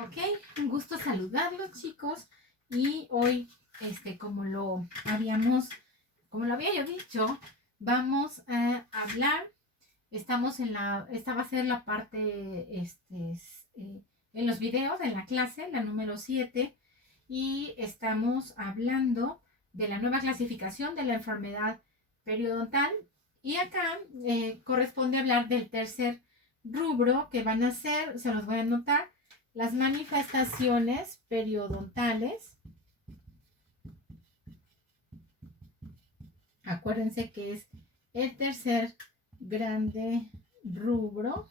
Ok, un gusto saludarlos, chicos. Y hoy, como lo había yo dicho, vamos a hablar. Esta va a ser la parte, en los videos, en la clase, la número 7. Y estamos hablando de la nueva clasificación de la enfermedad periodontal. Y acá corresponde hablar del tercer rubro que van a ser, se los voy a anotar, las manifestaciones periodontales. Acuérdense que es el tercer grande rubro.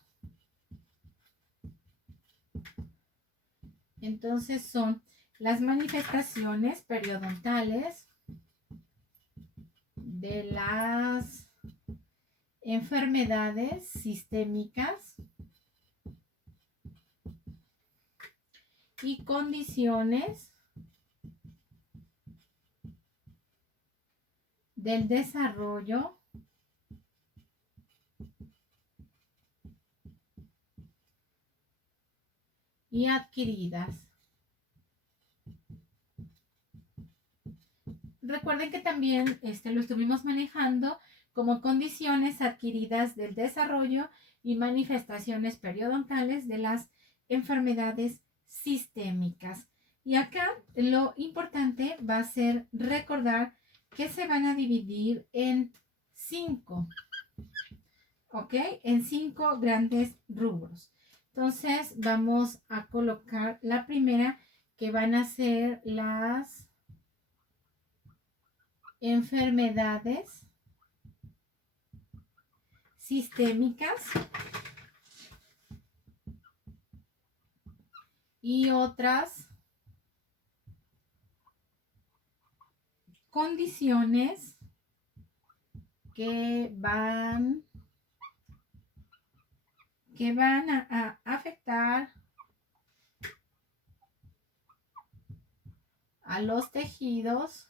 Entonces son las manifestaciones periodontales de las enfermedades sistémicas y condiciones del desarrollo y adquiridas. Recuerden que también lo estuvimos manejando como condiciones adquiridas del desarrollo y manifestaciones periodontales de las enfermedades sistémicas. Y acá lo importante va a ser recordar que se van a dividir en 5, ¿ok? En 5 grandes rubros. Entonces vamos a colocar la primera, que van a ser las enfermedades sistémicas y otras condiciones que van a afectar a los tejidos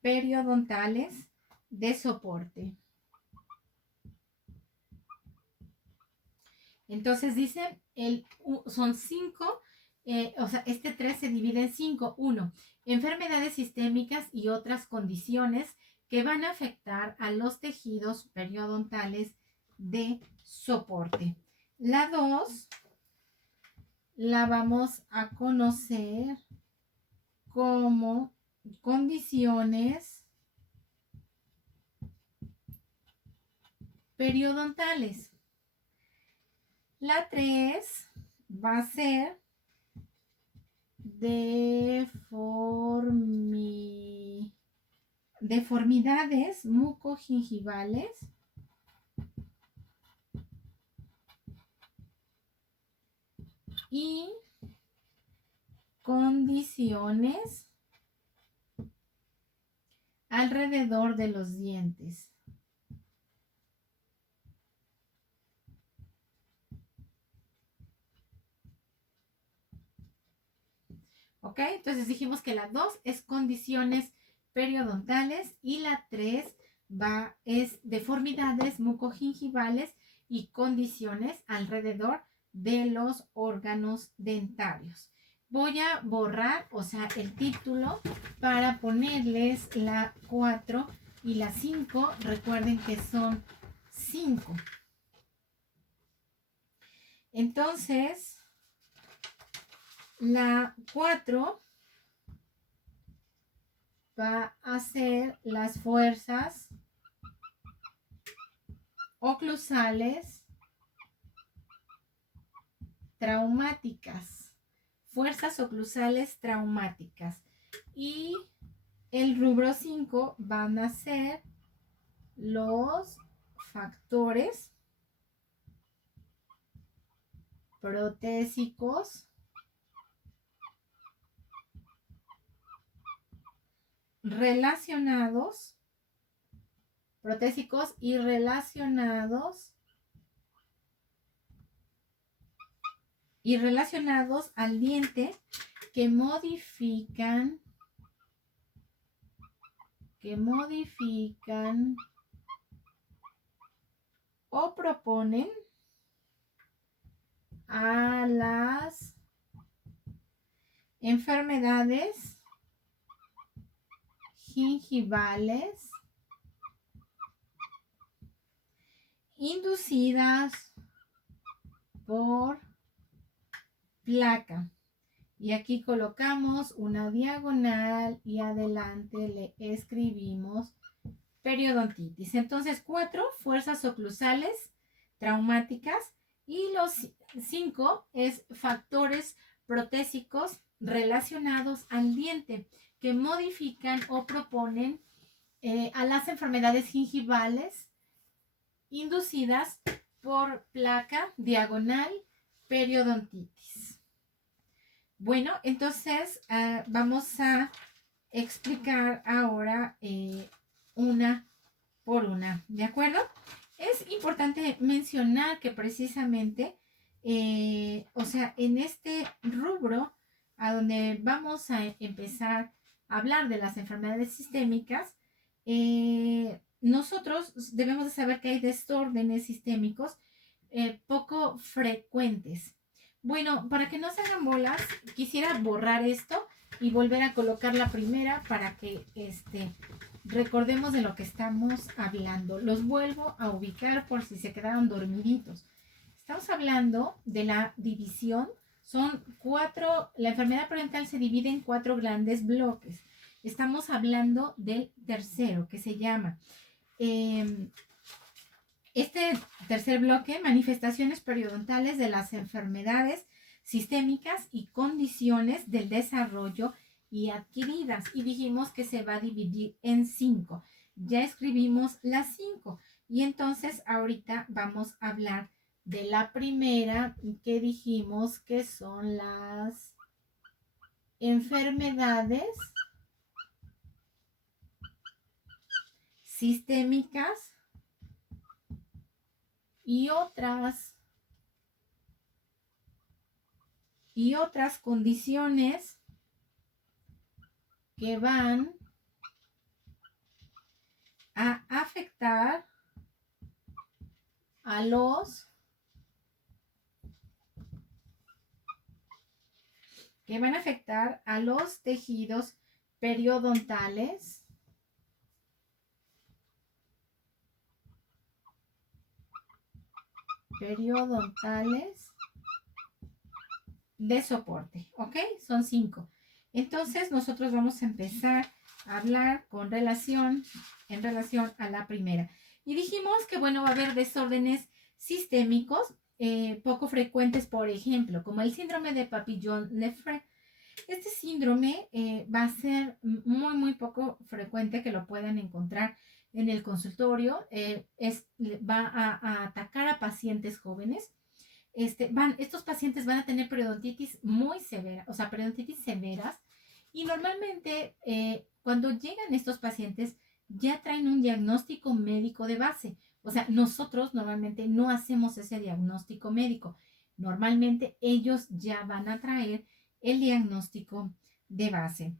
periodontales de soporte. Entonces dicen, son 5, este 3 se divide en 5. 1, enfermedades sistémicas y otras condiciones que van a afectar a los tejidos periodontales de soporte. La 2 la vamos a conocer como condiciones periodontales. La 3 va a ser deformidades mucogingivales y condiciones alrededor de los dientes. ¿Ok? Entonces dijimos que la 2 es condiciones periodontales y la 3 es deformidades mucogingivales y condiciones alrededor de los órganos dentarios. Voy a borrar, el título para ponerles la 4 y la 5. Recuerden que son 5. Entonces, la 4 va a ser las fuerzas oclusales traumáticas. Fuerzas oclusales traumáticas. Y el rubro 5 van a ser los factores protésicos relacionados, protésicos y relacionados al diente que modifican o proponen a las enfermedades gingivales inducidas por placa. Y aquí colocamos una diagonal y adelante le escribimos periodontitis. Entonces, 4 fuerzas oclusales traumáticas y los 5 es factores protésicos relacionados al diente que modifican o proponen a las enfermedades gingivales inducidas por placa, diagonal, periodontitis. Bueno, entonces vamos a explicar ahora una por una, ¿de acuerdo? Es importante mencionar que precisamente, o sea, en este rubro a donde vamos a empezar a hablar de las enfermedades sistémicas, nosotros debemos de saber que hay desórdenes sistémicos poco frecuentes. Bueno, para que no se hagan bolas, quisiera borrar esto y volver a colocar la primera para que recordemos de lo que estamos hablando. Los vuelvo a ubicar por si se quedaron dormiditos. Estamos hablando de la división. Son 4, la enfermedad periodontal se divide en 4 grandes bloques. Estamos hablando del tercero, que se llama este tercer bloque, manifestaciones periodontales de las enfermedades sistémicas y condiciones del desarrollo y adquiridas. Y dijimos que se va a dividir en 5. Ya escribimos las 5. Y entonces ahorita vamos a hablar de la primera que dijimos que son las enfermedades sistémicas y otras condiciones que van a afectar a los tejidos periodontales de soporte, ¿ok? Son 5. Entonces nosotros vamos a empezar a hablar en relación a la primera. Y dijimos que, bueno, va a haber desórdenes sistémicos poco frecuentes, por ejemplo, como el síndrome de Papillon-Lefevre. Este síndrome va a ser muy, muy poco frecuente que lo puedan encontrar en el consultorio. Va a atacar a pacientes jóvenes. Estos pacientes van a tener periodontitis muy severa, o sea, periodontitis severas. Y normalmente cuando llegan estos pacientes ya traen un diagnóstico médico de base. O sea, nosotros normalmente no hacemos ese diagnóstico médico. Normalmente ellos ya van a traer el diagnóstico de base.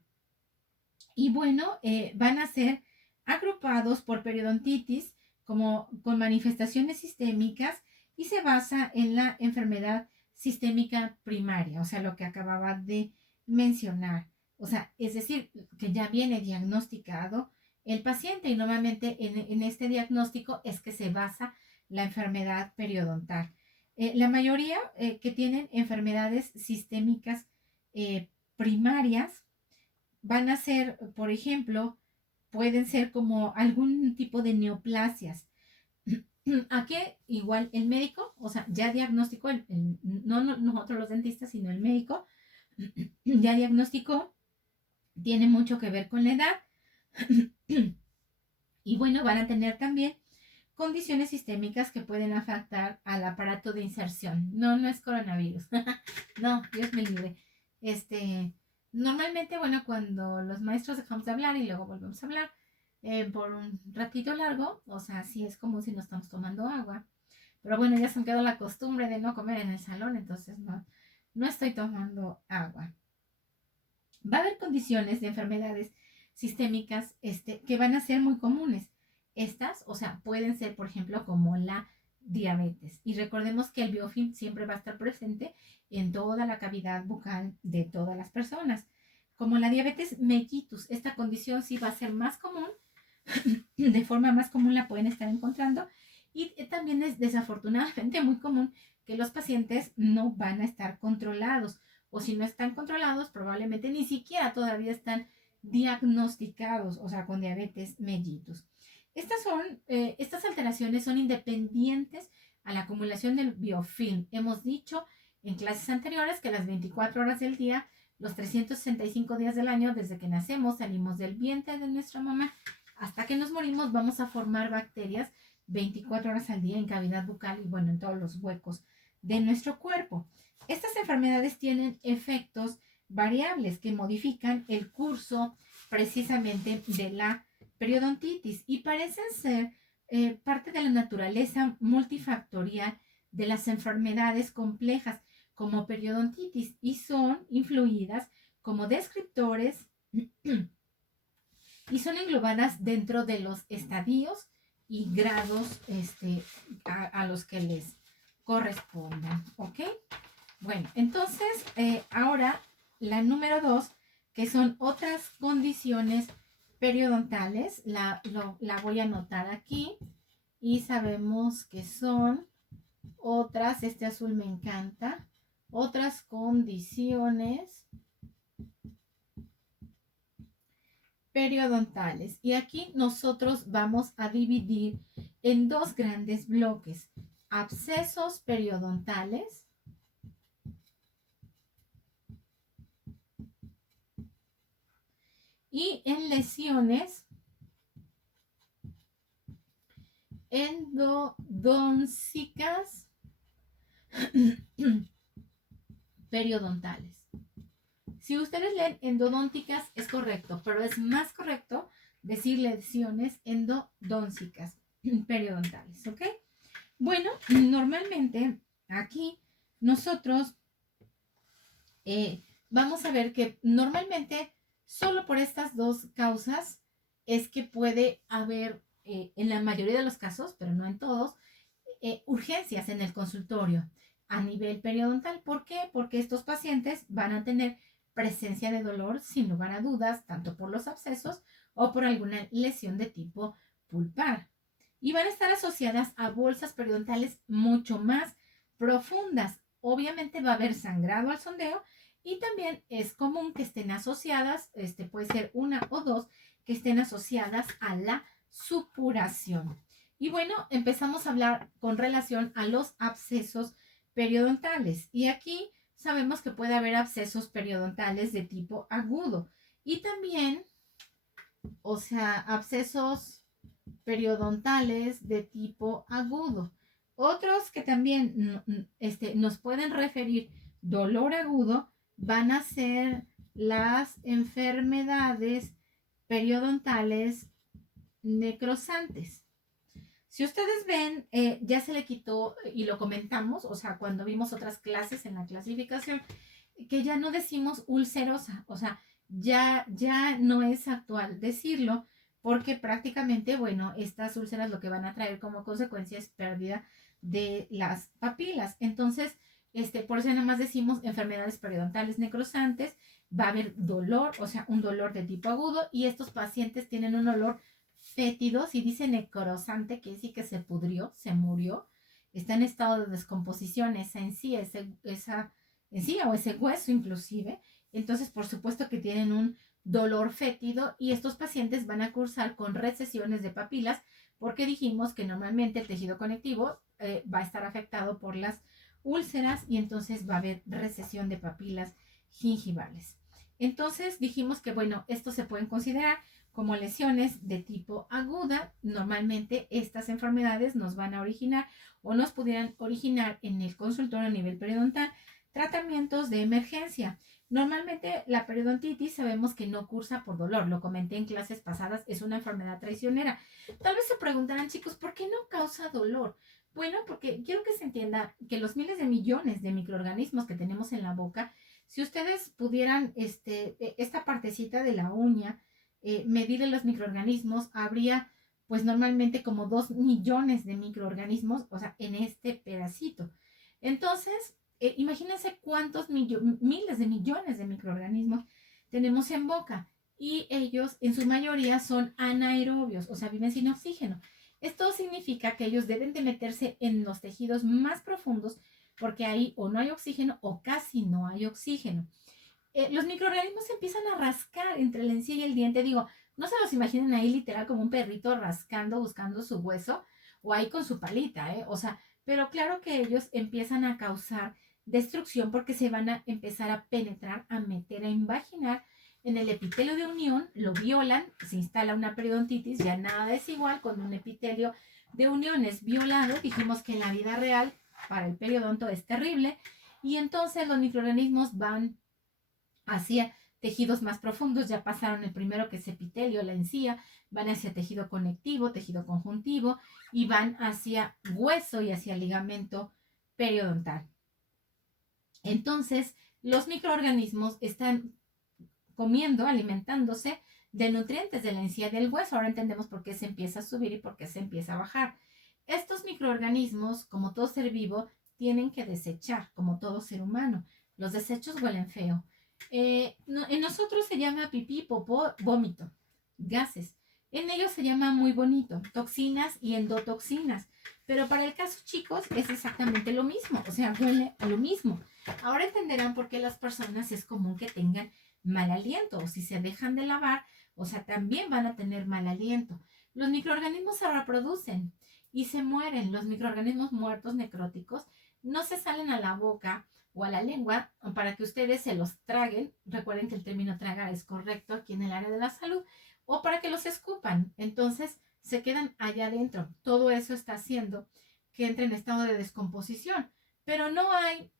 Y bueno, van a ser agrupados por periodontitis como con manifestaciones sistémicas y se basa en la enfermedad sistémica primaria, o sea, lo que acababa de mencionar. O sea, es decir, que ya viene diagnosticado el paciente y normalmente en este diagnóstico es que se basa la enfermedad periodontal. La mayoría que tienen enfermedades sistémicas primarias van a ser, por ejemplo, pueden ser como algún tipo de neoplasias. Aquí igual el médico, o sea, ya diagnosticó, no nosotros los dentistas, sino el médico, ya diagnosticó, tiene mucho que ver con la edad. Y bueno, van a tener también condiciones sistémicas que pueden afectar al aparato de inserción. No es coronavirus. No, Dios me libre. Normalmente, bueno, cuando los maestros dejamos de hablar y luego volvemos a hablar por un ratito largo, o sea, sí es como si no estamos tomando agua. Pero bueno, ya se me quedó la costumbre de no comer en el salón, entonces no estoy tomando agua. Va a haber condiciones de enfermedades sistémicas que van a ser muy comunes. Estas, o sea, pueden ser, por ejemplo, como la diabetes. Y recordemos que el biofilm siempre va a estar presente en toda la cavidad bucal de todas las personas. Como la diabetes mellitus, esta condición sí va a ser más común, de forma más común la pueden estar encontrando, y también es desafortunadamente muy común que los pacientes no van a estar controlados, o si no están controlados, probablemente ni siquiera todavía están diagnosticados, o sea, con diabetes mellitus. Estas alteraciones son independientes a la acumulación del biofilm. Hemos dicho en clases anteriores que las 24 horas del día, los 365 días del año, desde que nacemos, salimos del vientre de nuestra mamá, hasta que nos morimos, vamos a formar bacterias 24 horas al día en cavidad bucal y bueno, en todos los huecos de nuestro cuerpo. Estas enfermedades tienen efectos variables que modifican el curso precisamente de la periodontitis y parecen ser parte de la naturaleza multifactorial de las enfermedades complejas como periodontitis y son influidas como descriptores y son englobadas dentro de los estadios y grados a los que les correspondan, ¿ok? Bueno, entonces ahora la número 2, que son otras condiciones periodontales, la voy a anotar aquí y sabemos que son otras, este azul me encanta, otras condiciones periodontales. Y aquí nosotros vamos a dividir en dos grandes bloques: abscesos periodontales y en lesiones endodóncicas periodontales. Si ustedes leen endodónticas es correcto, pero es más correcto decir lesiones endodóncicas periodontales, ¿ok? Bueno, normalmente aquí nosotros vamos a ver que normalmente solo por estas dos causas es que puede haber, en la mayoría de los casos, pero no en todos, urgencias en el consultorio a nivel periodontal. ¿Por qué? Porque estos pacientes van a tener presencia de dolor, sin lugar a dudas, tanto por los abscesos o por alguna lesión de tipo pulpar. Y van a estar asociadas a bolsas periodontales mucho más profundas. Obviamente va a haber sangrado al sondeo y también es común que estén asociadas, puede ser una o dos, que estén asociadas a la supuración. Y bueno, empezamos a hablar con relación a los abscesos periodontales. Y aquí sabemos que puede haber abscesos periodontales de tipo agudo. Y también, o sea, abscesos periodontales de tipo agudo. Otros que también nos pueden referir dolor agudo van a ser las enfermedades periodontales necrosantes. Si ustedes ven, ya se le quitó y lo comentamos, o sea, cuando vimos otras clases en la clasificación, que ya no decimos ulcerosa, o sea, ya no es actual decirlo, porque prácticamente, bueno, estas úlceras lo que van a traer como consecuencia es pérdida de las papilas. Entonces, por eso nada más decimos enfermedades periodontales necrosantes, va a haber dolor, o sea, un dolor de tipo agudo, y estos pacientes tienen un olor fétido. Si dice necrosante, que sí que se pudrió, se murió, está en estado de descomposición esa encía, esa encía o ese hueso inclusive. Entonces, por supuesto que tienen un dolor fétido y estos pacientes van a cursar con recesiones de papilas porque dijimos que normalmente el tejido conectivo va a estar afectado por las úlceras y entonces va a haber recesión de papilas gingivales. Entonces dijimos que, bueno, estos se pueden considerar como lesiones de tipo aguda. Normalmente estas enfermedades nos van a originar o nos pudieran originar en el consultorio a nivel periodontal tratamientos de emergencia. Normalmente la periodontitis sabemos que no cursa por dolor, lo comenté en clases pasadas, es una enfermedad traicionera. Tal vez se preguntarán, chicos, ¿por qué no causa dolor? Bueno, porque quiero que se entienda que los miles de millones de microorganismos que tenemos en la boca, si ustedes pudieran esta partecita de la uña medir en los microorganismos, habría pues normalmente como 2 millones de microorganismos, o sea, en este pedacito. Entonces, imagínense cuántos miles de millones de microorganismos tenemos en boca y ellos en su mayoría son anaerobios, o sea, viven sin oxígeno. Esto significa que ellos deben de meterse en los tejidos más profundos porque ahí o no hay oxígeno o casi no hay oxígeno. Los microorganismos empiezan a rascar entre la encía y el diente. Digo, no se los imaginen ahí literal como un perrito rascando, buscando su hueso o ahí con su palita, ¿eh? O sea, pero claro que ellos empiezan a causar destrucción porque se van a empezar a penetrar, a meter, a invaginar en el epitelio de unión, lo violan, se instala una periodontitis, ya nada es igual cuando un epitelio de unión es violado. Dijimos que en la vida real para el periodonto es terrible y entonces los microorganismos van hacia tejidos más profundos, ya pasaron el primero que es epitelio, la encía, van hacia tejido conectivo, tejido conjuntivo y van hacia hueso y hacia ligamento periodontal. Entonces, los microorganismos están comiendo, alimentándose de nutrientes de la encía del hueso. Ahora entendemos por qué se empieza a subir y por qué se empieza a bajar. Estos microorganismos, como todo ser vivo, tienen que desechar, como todo ser humano. Los desechos huelen feo. En nosotros se llama pipí, popó, vómito, gases. En ellos se llama muy bonito, toxinas y endotoxinas. Pero para el caso, chicos, es exactamente lo mismo, o sea, huele a lo mismo. Ahora entenderán por qué las personas es común que tengan mal aliento, o si se dejan de lavar, o sea, también van a tener mal aliento. Los microorganismos se reproducen y se mueren. Los microorganismos muertos necróticos no se salen a la boca o a la lengua para que ustedes se los traguen. Recuerden que el término tragar es correcto aquí en el área de la salud, o para que los escupan. Entonces se quedan allá adentro. Todo eso está haciendo que entre en estado de descomposición. Pero no hay,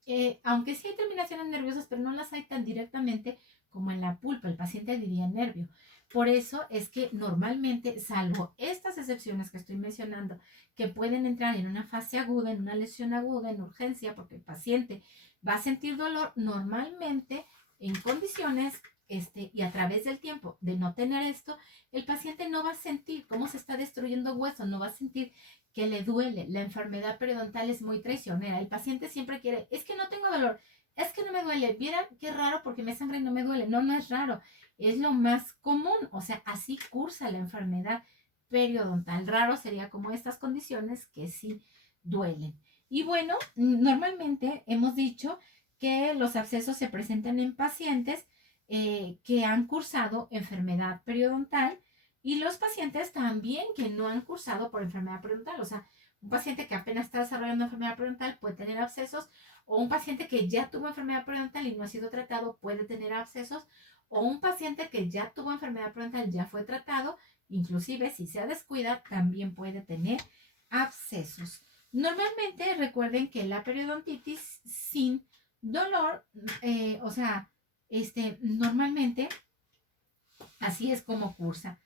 aunque sí hay terminaciones nerviosas, pero no las hay tan directamente como en la pulpa. El paciente diría nervio. Por eso es que normalmente, salvo estas excepciones que estoy mencionando, que pueden entrar en una fase aguda, en una lesión aguda, en urgencia, porque el paciente va a sentir dolor, normalmente en condiciones y a través del tiempo de no tener esto, el paciente no va a sentir cómo se está destruyendo hueso, no va a sentir que le duele. La enfermedad periodontal es muy traicionera. El paciente siempre quiere, es que no tengo dolor, es que no me duele. Vieran qué raro porque me sangra y no me duele. No, no es raro. Es lo más común. O sea, así cursa la enfermedad periodontal. Raro sería como estas condiciones que sí duelen. Y bueno, normalmente hemos dicho que los abscesos se presentan en pacientes que han cursado enfermedad periodontal y los pacientes también que no han cursado por enfermedad periodontal. O sea, un paciente que apenas está desarrollando enfermedad periodontal puede tener abscesos, o un paciente que ya tuvo enfermedad periodontal y no ha sido tratado puede tener abscesos, o un paciente que ya tuvo enfermedad periodontal, ya fue tratado, inclusive si se descuida, también puede tener abscesos. Normalmente recuerden que la periodontitis sin dolor, o sea, normalmente así es como cursa,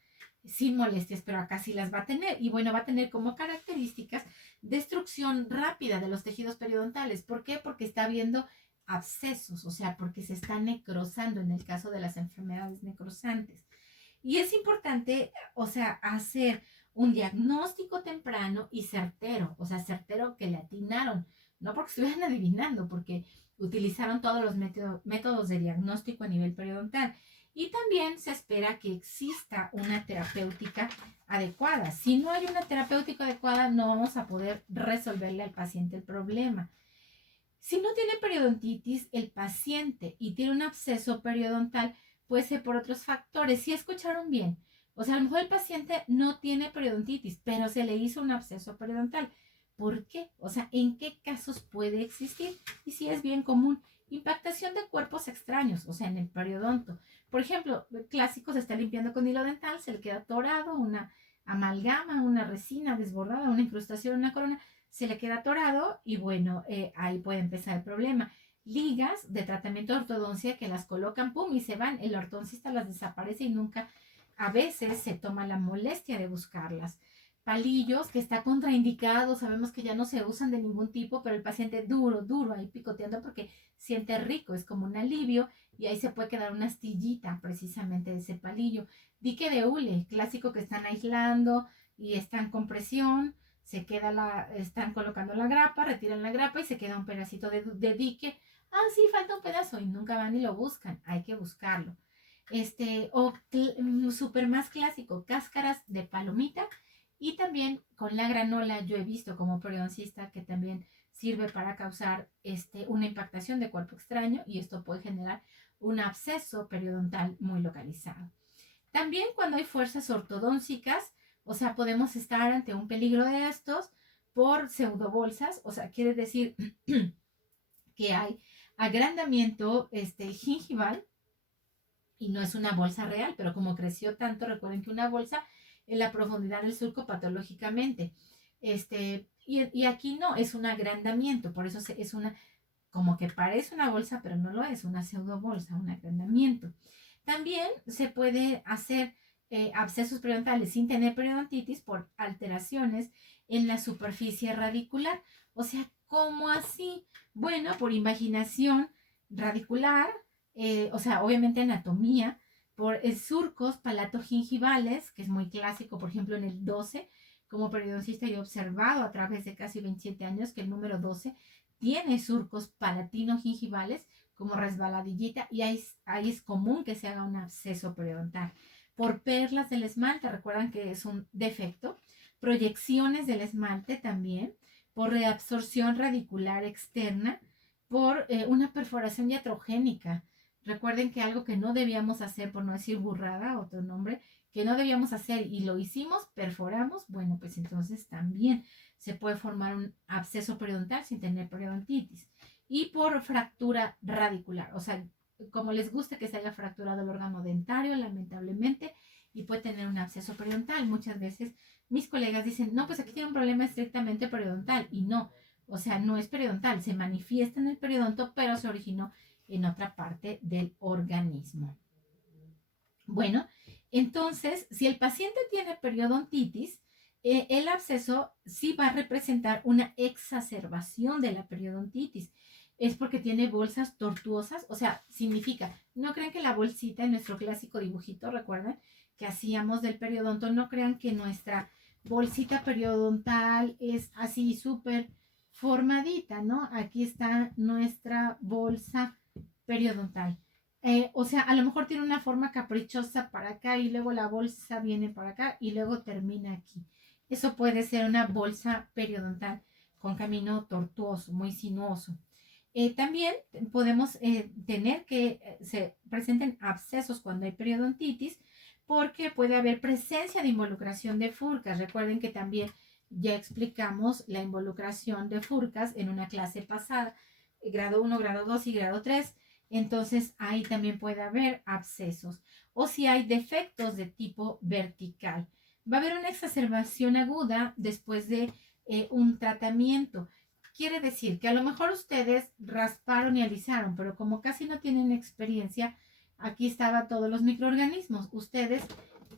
sin molestias, pero acá sí las va a tener. Y bueno, va a tener como características destrucción rápida de los tejidos periodontales. ¿Por qué? Porque está habiendo abscesos, o sea, porque se está necrosando en el caso de las enfermedades necrosantes. Y es importante, o sea, hacer un diagnóstico temprano y certero, o sea, certero que le atinaron, no porque estuvieran adivinando, porque utilizaron todos los métodos de diagnóstico a nivel periodontal. Y también se espera que exista una terapéutica adecuada. Si no hay una terapéutica adecuada, no vamos a poder resolverle al paciente el problema. Si no tiene periodontitis el paciente y tiene un absceso periodontal, puede ser por otros factores. Si escucharon bien, o sea, a lo mejor el paciente no tiene periodontitis, pero se le hizo un absceso periodontal. ¿Por qué? O sea, ¿en qué casos puede existir? Y si es bien común. Impactación de cuerpos extraños, o sea, en el periodonto. Por ejemplo, el clásico se está limpiando con hilo dental, se le queda atorado una amalgama, una resina desbordada, una incrustación, una corona, se le queda atorado y bueno, ahí puede empezar el problema. Ligas de tratamiento de ortodoncia que las colocan, pum, y se van. El ortodoncista las desaparece y nunca, a veces, se toma la molestia de buscarlas. Palillos que está contraindicado, sabemos que ya no se usan de ningún tipo, pero el paciente duro, duro, ahí picoteando porque siente rico, es como un alivio y ahí se puede quedar una astillita precisamente de ese palillo. Dique de hule, clásico que están aislando, y están con presión, están colocando la grapa, retiran la grapa y se queda un pedacito de dique. Ah, sí, falta un pedazo y nunca van y lo buscan, hay que buscarlo. Súper más clásico, cáscaras de palomita y también con la granola yo he visto como periodoncista que también sirve para causar una impactación de cuerpo extraño y esto puede generar un absceso periodontal muy localizado. También cuando hay fuerzas ortodóncicas, o sea, podemos estar ante un peligro de estos por pseudobolsas, o sea, quiere decir que hay agrandamiento gingival y no es una bolsa real, pero como creció tanto, recuerden que una bolsa en la profundidad del surco patológicamente. Y aquí no, es un agrandamiento, por eso es una, como que parece una bolsa, pero no lo es, una pseudo bolsa, un agrandamiento. También se puede hacer abscesos periodontales sin tener periodontitis por alteraciones en la superficie radicular. O sea, ¿cómo así? Bueno, por invaginación radicular, o sea, obviamente anatomía, por surcos palatogingivales, que es muy clásico, por ejemplo, en el 12, como periodoncista yo he observado a través de casi 27 años que el número 12 tiene surcos palatino-gingivales como resbaladillita y ahí es común que se haga un absceso periodontal. Por perlas del esmalte, recuerdan que es un defecto, proyecciones del esmalte también, por reabsorción radicular externa, por una perforación iatrogénica. Recuerden que algo que no debíamos hacer, por no decir burrada, otro nombre, que no debíamos hacer y lo hicimos, perforamos, bueno, pues entonces también se puede formar un absceso periodontal sin tener periodontitis. Y por fractura radicular, o sea, como les gusta que se haya fracturado el órgano dentario, lamentablemente, y puede tener un absceso periodontal. Muchas veces mis colegas dicen, no, pues aquí tiene un problema estrictamente periodontal, y no, o sea, no es periodontal, se manifiesta en el periodonto, pero se originó en otra parte del organismo. Bueno, entonces, si el paciente tiene periodontitis, el absceso sí va a representar una exacerbación de la periodontitis. Es porque tiene bolsas tortuosas, o sea, significa, no crean que la bolsita en nuestro clásico dibujito, recuerden, que hacíamos del periodonto, no crean que nuestra bolsita periodontal es así súper formadita, ¿no? Aquí está nuestra bolsa periodontal. O sea, a lo mejor tiene una forma caprichosa para acá y luego la bolsa viene para acá y luego termina aquí. Eso puede ser una bolsa periodontal con camino tortuoso, muy sinuoso. También podemos tener que se presenten abscesos cuando hay periodontitis porque puede haber presencia de involucración de furcas. Recuerden que también ya explicamos la involucración de furcas en una clase pasada, grado 1, grado 2 y grado 3. Entonces ahí también puede haber abscesos. O si hay defectos de tipo vertical. Va a haber una exacerbación aguda después de un tratamiento. Quiere decir que a lo mejor ustedes rasparon y alisaron, pero como casi no tienen experiencia, aquí estaban todos los microorganismos. Ustedes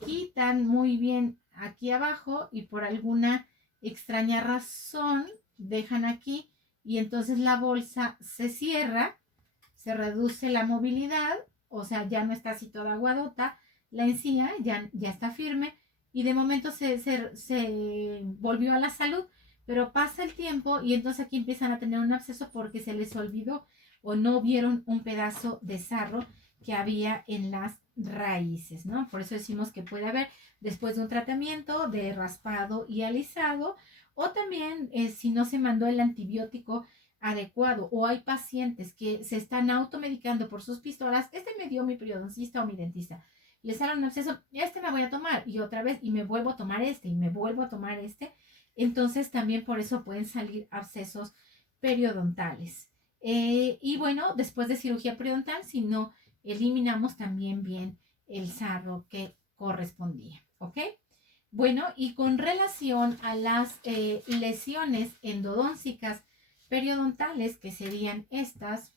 quitan muy bien aquí abajo y por alguna extraña razón dejan aquí y entonces la bolsa se cierra, se reduce la movilidad, o sea, ya no está así toda aguadota, la encía ya está firme y de momento se volvió a la salud, pero pasa el tiempo y entonces aquí empiezan a tener un absceso porque se les olvidó o no vieron un pedazo de sarro que había en las raíces, ¿no? Por eso decimos que puede haber después de un tratamiento de raspado y alisado o también si no se mandó el antibiótico adecuado o hay pacientes que se están automedicando por sus pistolas, me dio mi periodoncista o mi dentista, les sale un absceso, me voy a tomar y otra vez y me vuelvo a tomar y me vuelvo a tomar entonces también por eso pueden salir abscesos periodontales. Y bueno, después de cirugía periodontal, si no eliminamos también bien el sarro que correspondía, ¿ok? Bueno, y con relación a las lesiones endodóncicas periodontales, que serían estas,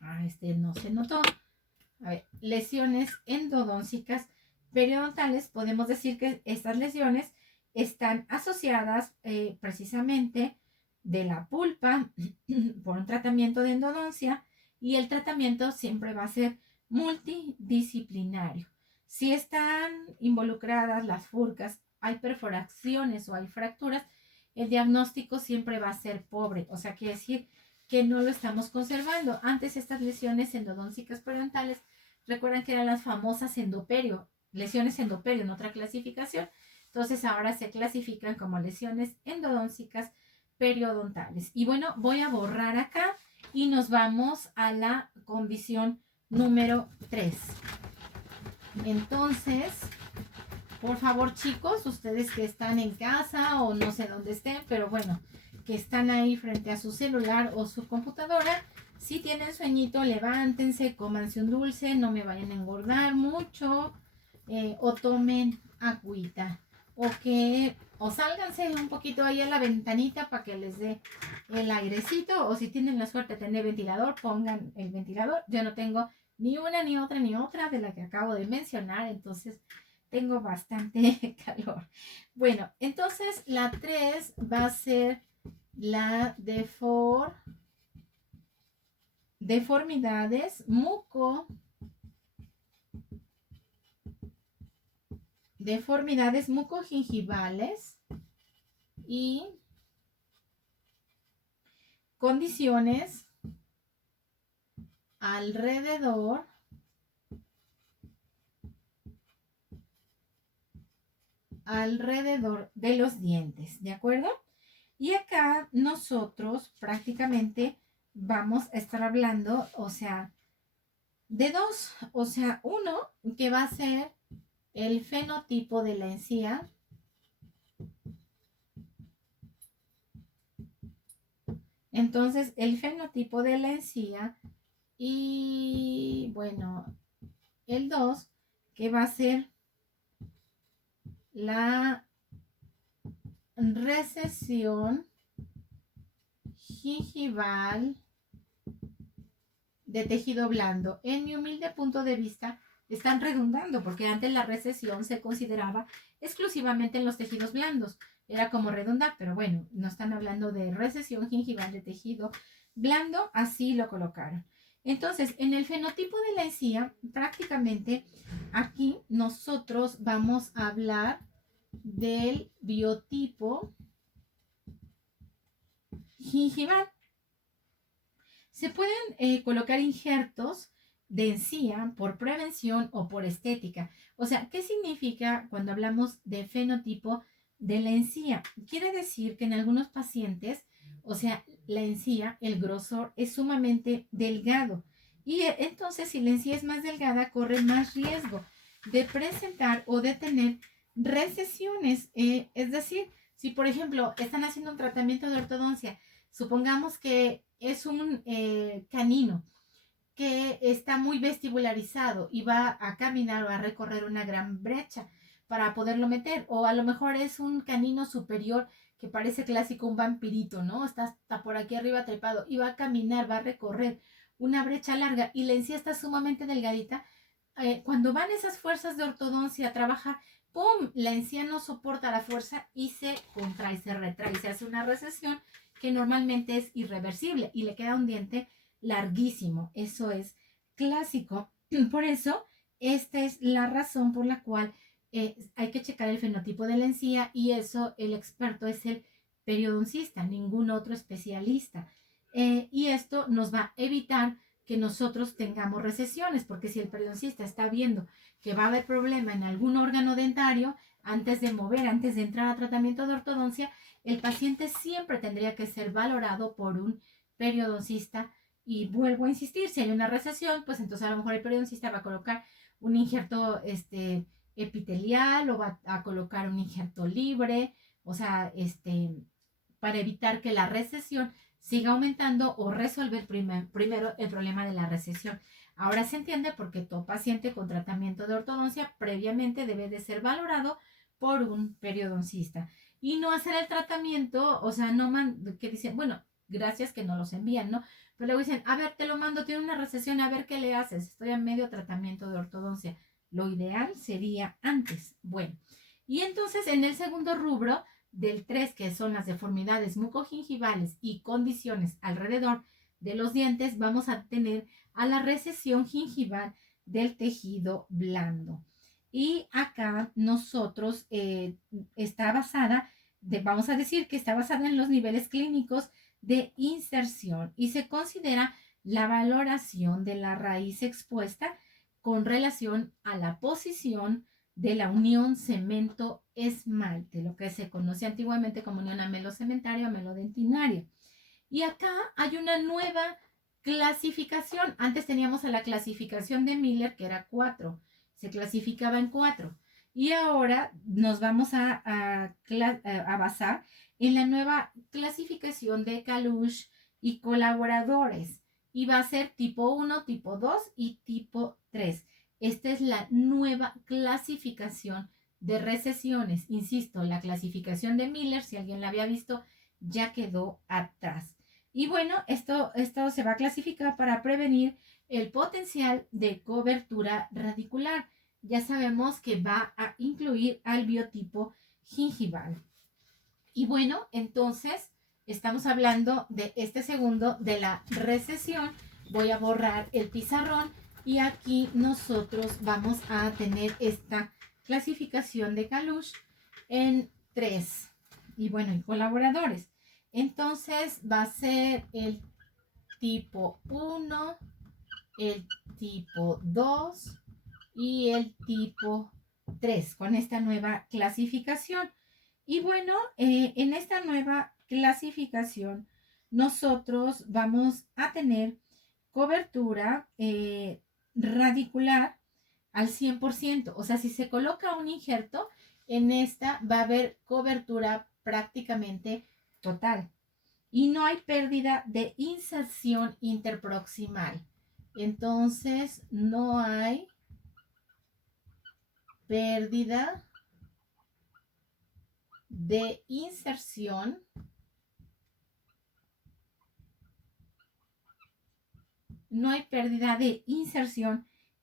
no se notó, a ver, lesiones endodóncicas periodontales, podemos decir que estas lesiones están asociadas precisamente de la pulpa por un tratamiento de endodoncia y el tratamiento siempre va a ser multidisciplinario. Si están involucradas las furcas hay perforaciones o hay fracturas, el diagnóstico siempre va a ser pobre. O sea, quiere decir que no lo estamos conservando. Antes estas lesiones endodóncicas periodontales, recuerdan que eran las famosas endoperio, lesiones endoperio en otra clasificación. Entonces ahora se clasifican como lesiones endodóncicas periodontales. Y bueno, voy a borrar acá y nos vamos a la condición número 3. Entonces, por favor, chicos, ustedes que están en casa o no sé dónde estén, pero bueno, que están ahí frente a su celular o su computadora, si tienen sueñito, levántense, cómanse un dulce, no me vayan a engordar mucho, o tomen agüita, o sálganse un poquito ahí a la ventanita para que les dé el airecito, o si tienen la suerte de tener ventilador, pongan el ventilador. Yo no tengo ni una, ni otra, ni otra de la que acabo de mencionar, entonces tengo bastante calor. Bueno, entonces la 3 va a ser la deformidades deformidades mucogingivales y condiciones alrededor de los dientes, ¿de acuerdo? Y acá nosotros prácticamente vamos a estar hablando, o sea, de dos, o sea, uno que va a ser el fenotipo de la encía. Entonces, el fenotipo de la encía y, bueno, el 2, que va a ser la recesión gingival de tejido blando. En mi humilde punto de vista, están redundando, porque antes la recesión se consideraba exclusivamente en los tejidos blandos. Era como redundar, pero bueno, no están hablando de recesión gingival de tejido blando, así lo colocaron. Entonces, en el fenotipo de la encía, prácticamente aquí nosotros vamos a hablar del biotipo gingival. Se pueden colocar injertos de encía por prevención o por estética. O sea, ¿qué significa cuando hablamos de fenotipo de la encía? Quiere decir que en algunos pacientes, o sea, la encía, el grosor es sumamente delgado. Y entonces, si la encía es más delgada, corre más riesgo de presentar o de tener recesiones. Es decir, si por ejemplo están haciendo un tratamiento de ortodoncia, supongamos que es un canino que está muy vestibularizado y va a caminar o a recorrer una gran brecha para poderlo meter. O a lo mejor es un canino superior que parece clásico, un vampirito, ¿no? Está por aquí arriba trepado y va a caminar, va a recorrer una brecha larga y la encía está sumamente delgadita. Cuando van esas fuerzas de ortodoncia a trabajar, ¡pum! La encía no soporta la fuerza y se contrae, se retrae, se hace una recesión que normalmente es irreversible y le queda un diente larguísimo. Eso es clásico. Por eso, esta es la razón por la cual hay que checar el fenotipo de la encía, y eso el experto es el periodoncista, ningún otro especialista. Y esto nos va a evitar que nosotros tengamos recesiones, porque si el periodoncista está viendo que va a haber problema en algún órgano dentario, antes de entrar a tratamiento de ortodoncia, el paciente siempre tendría que ser valorado por un periodoncista. Y vuelvo a insistir, si hay una recesión, pues entonces a lo mejor el periodoncista va a colocar un injerto epitelial, o va a colocar un injerto libre, o sea, para evitar que la recesión siga aumentando o resolver primero el problema de la recesión. Ahora se entiende por qué todo paciente con tratamiento de ortodoncia previamente debe de ser valorado por un periodoncista y no hacer el tratamiento, o sea, no que dicen, bueno, gracias que no los envían, ¿no? Pero luego dicen, a ver, te lo mando, tiene una recesión, a ver qué le haces, estoy en medio tratamiento de ortodoncia. Lo ideal sería antes. Bueno, y entonces en el segundo rubro del 3, que son las deformidades mucogingivales y condiciones alrededor de los dientes, vamos a tener a la recesión gingival del tejido blando. Y acá nosotros está basada, vamos a decir que está basada en los niveles clínicos de inserción y se considera la valoración de la raíz expuesta con relación a la posición de la unión cemento-esmalte, lo que se conoce antiguamente como unión amelocementaria o amelodentinaria. Y acá hay una nueva clasificación. Antes teníamos a la clasificación de Miller, que era 4. Se clasificaba en 4. Y ahora nos vamos a basar en la nueva clasificación de Kalush y colaboradores. Y va a ser tipo 1, tipo 2 y tipo 3. Esta es la nueva clasificación de recesiones. Insisto, la clasificación de Miller, si alguien la había visto, ya quedó atrás. Y bueno, esto se va a clasificar para prevenir el potencial de cobertura radicular. Ya sabemos que va a incluir al biotipo gingival. Y bueno, entonces estamos hablando de este segundo de la recesión. Voy a borrar el pizarrón y aquí nosotros vamos a tener esta clasificación de Kalush en 3. Y bueno, y colaboradores. Entonces va a ser el tipo 1, el tipo 2 y el tipo 3 con esta nueva clasificación. Y bueno, en esta nueva clasificación nosotros vamos a tener cobertura radicular al 100%. O sea, si se coloca un injerto, en esta va a haber cobertura prácticamente total. Y no hay pérdida de inserción interproximal. Entonces, no hay pérdida de inserción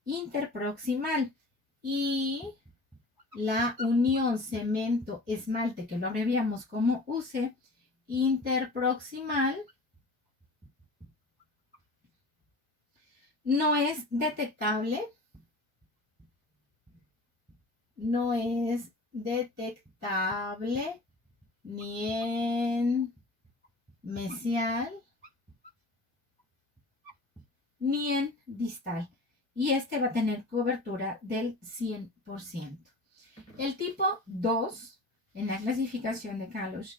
interproximal. Y la unión cemento-esmalte, que lo abreviamos como UCE, interproximal, no es detectable ni en mesial ni en distal. Y este va a tener cobertura del 100%. El tipo 2, en la clasificación de Kalush,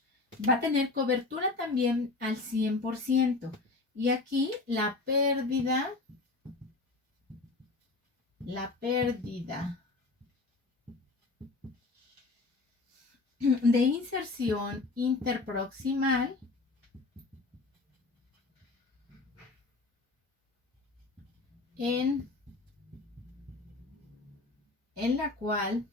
va a tener cobertura también al 100%. Y aquí la pérdida de inserción interproximal en la cual